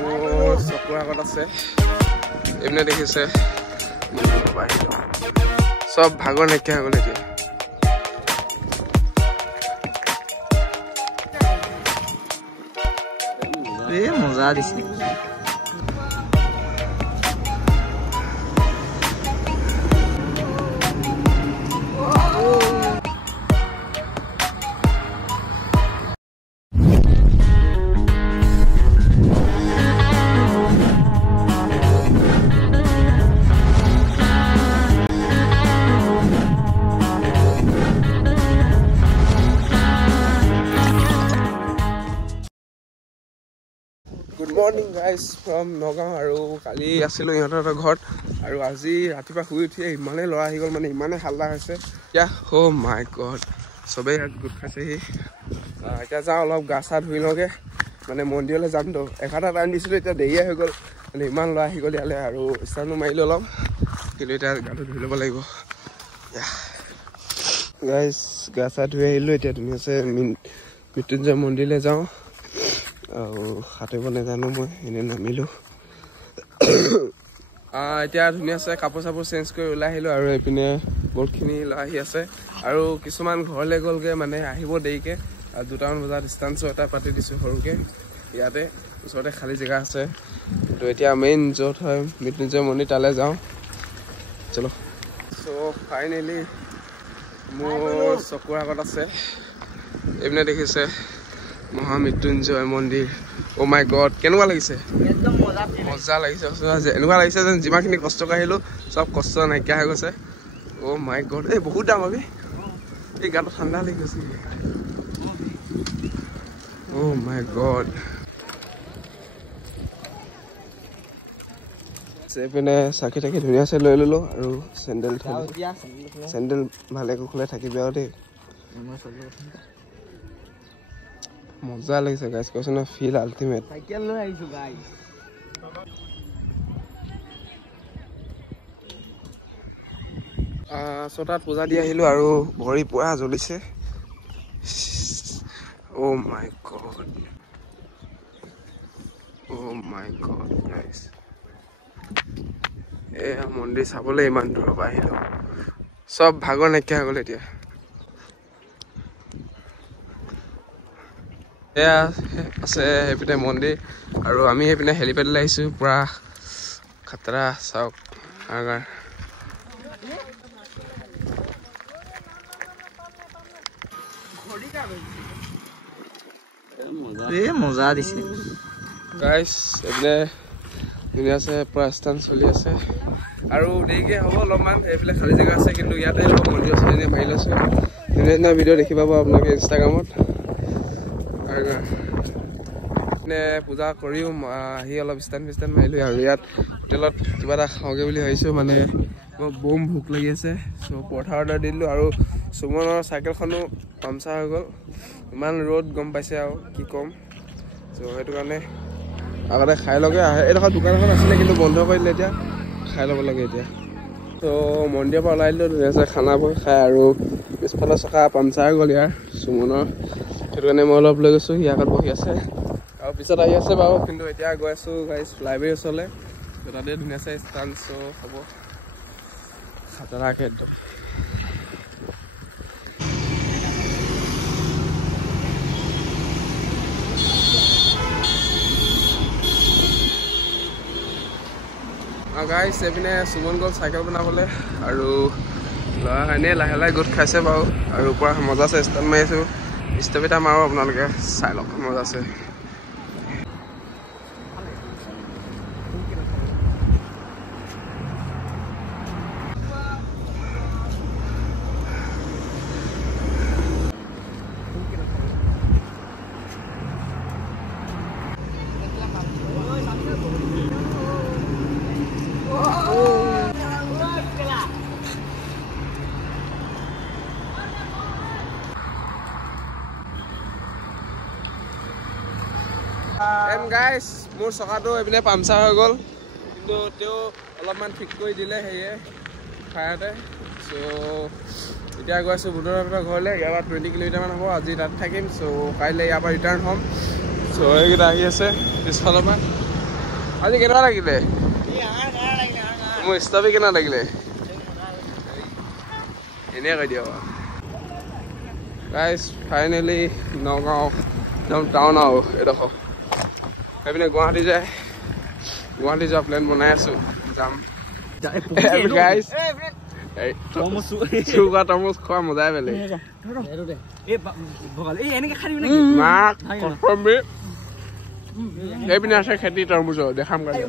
মোৰ চকুৰ আগত আছে এইপিনে দেখিছে চব ভাগৰ নাইকিয়া হৈ গ'ল এতিয়া মজা দিছে Good morning guys from Nagaon আৰু কালি আছিলোঁ ইহঁতৰ ঘৰত আৰু আজি ৰাতিপুৱা শুই উঠি ইমানে ল'ৰা আহি গ'ল মানে ইমানে হাল্লা হৈছে এতিয়া অ' মাই গড চবেই ইয়াত গোট খাইছেহি এতিয়া যাওঁ অলপ গা চা ধুই লওঁগৈ মানে মন্দিৰলৈ যামতো 11টা টাইম দিছিলোঁ এতিয়া দেৰিয়ে হৈ গ'ল মানে ইমান ল'ৰা আহি গ'ল ইয়ালৈ আৰু স্নানো মাৰিলোঁ অলপ কিন্তু এতিয়া গাটো ধুই ল'ব লাগিব গাইজ গা চা ধুই আহিলোঁ এতিয়া ধুনীয়াছে মৃত্যুঞ্জয় মন্দিৰলৈ যাওঁ আৰু সাঁতুৰিব নাজানো মই এনেই নামিলোঁ এতিয়া ধুনীয়াছে কাপোৰ চাপোৰ চেঞ্জ কৰি ওলাই আহিলোঁ আৰু এইপিনে বহুতখিনি ল'ৰা আহি আছে আৰু কিছুমান ঘৰলৈ গ'লগৈ মানে আহিব দেৰিকৈ 2টামান বজাত ডিষ্টাঞ্চো এটা পাতি দিছোঁ সৰুকৈ ইয়াতে ওচৰতে খালী জেগা আছে কিন্তু এতিয়া মেইন য'ত হয় মৃত্যুঞ্জয় মন্দিৰ তালৈ যাওঁ চলো চ' ফাইনেলি মোৰ চকুৰ আগত আছে এইপিনে দেখিছে মহামৃত্যুঞ্জয় মন্দিৰ অ' মাই গড কেনেকুৱা লাগিছে একদম মজা লাগিছে এনেকুৱা লাগিছে যেন যিমানখিনি কষ্ট আহিলোঁ চব কষ্ট নাইকিয়া হৈ গৈছে অ' মাই গড এই বহুত দাম আমি এই গাটো ঠাণ্ডা লাগি গৈছে অ' মাই গড এইপিনে চাকি থাকি ধুনীয়াছে লৈ ল'লোঁ আৰু চেণ্ডেল ভালে কুশলে থাকিবি আৰু দেই মজা লাগিছে গাইজ কৈছো না ফিল আল্টিমেট চাইকেল লৈ আহিছো গাইজ 6টাত পূজা দি আহিলোঁ আৰু ভৰি পুৰা জ্বলিছে অ' মাই গড গাইজ এয়া মন্দিৰ চাবলৈ ইমান দূৰৰ পৰা আহিলোঁ চব ভাগৰ নাইকিয়া হৈ গ'ল এতিয়া এয়া আছে সেইপিনে মন্দিৰ আৰু আমি সেইপিনে হেলিপেডলৈ আহিছোঁ পূৰা খাতৰা চাওক আগাৰ মজা দিছে গাইজ এইপিনে ধুনীয়া আছে পূৰা ষ্টান চলি আছে আৰু দেৰিকৈ হ'ব অলপমান এইফালে খালী জেগা আছে কিন্তু ইয়াতে অলপ মন্দিৰ চাই মাৰি লৈছোঁ ধুনীয়া ধুনীয়া ভিডিঅ' দেখি পাব আপোনালোকে ইনষ্টাগ্ৰামত মানে পূজা কৰিও আহি অলপ ষ্টেণ্ড মাৰিলোঁ আৰু ইয়াত হোটেলত কিবা এটা খাওঁগৈ বুলি ভাবিছোঁ মানে মই বম ভোক লাগি আছে চ' পৰঠা অৰ্ডাৰ দি দিলোঁ আৰু সুমনৰ চাইকেলখনো পামচাৰ হৈ গ'ল ইমান ৰ'দ গম পাইছে আৰু কি ক'ম চ' সেইটো কাৰণে আগতে খাই লগে এইডোখৰ দোকান এখন আছিলে কিন্তু বন্ধ কৰি দিলে এতিয়া খাই ল'ব লাগে এতিয়া ত' মন্দিৰৰ পৰা ওলাই দিলোঁ ধুনীয়াছে খানাবোৰ খাই আৰু পিছফালে চকা পামচাৰ হৈ গ'ল ইয়াৰ সুমনৰ সেইটো কাৰণে মই অলপ লৈ গৈছোঁ সি আগত বহি আছে আৰু পিছত আহি আছে বাৰু কিন্তু এতিয়া গৈ আছোঁ গাইজ লাইব্ৰেৰী ওচৰলৈ তাতে ধুনীয়াছে ষ্টান চ' হ'ব খাতৰাকৈ একদম গাইজ এইপিনে সুমন গ'ল চাইকেল বনাবলৈ আৰু ল'ৰা এনেই লাহে লাহে গোট খাইছে বাৰু আৰু পৰা মজা আছে ষ্টান মাৰি আছোঁ ষ্টেপ এটা মাৰো আপোনালোকে চাই লওক মজা আছে এণ্ড গাইজ মোৰ চকাটো এইপিনে পামচাৰ হৈ গ'ল কিন্তু তেওঁ অলপমান ঠিক কৰি দিলে সেয়ে ফায়াৰতে চ' এতিয়া গৈ আছোঁ বুধবাৰৰ ঘৰলৈ ইয়াৰ পৰা 20 কিলোমিটাৰমান হ'ব আজি তাত থাকিম চ' কাইলৈ ইয়াৰ পৰা ৰিটাৰ্ণ হ'ম চ' এইকেইটা আহি আছে পিছফালৰ পৰা আজি কেনেকুৱা লাগিলে মোৰ ষ্টপি কেনেকুৱা লাগিলে এনেই কৈ দিয়ক গাইজ ফাইনেলি নগাঁও একদম টাউন আৰু এডোখৰ সেইপিনে গুৱাহাটী যোৱা প্লেন বনাই আছো যাম গাইজ চুকা তৰমুজ খোৱা মজাই বেলেগ সেইপিনে আছে খেতি তৰমুজৰ দেখাম কাৰণে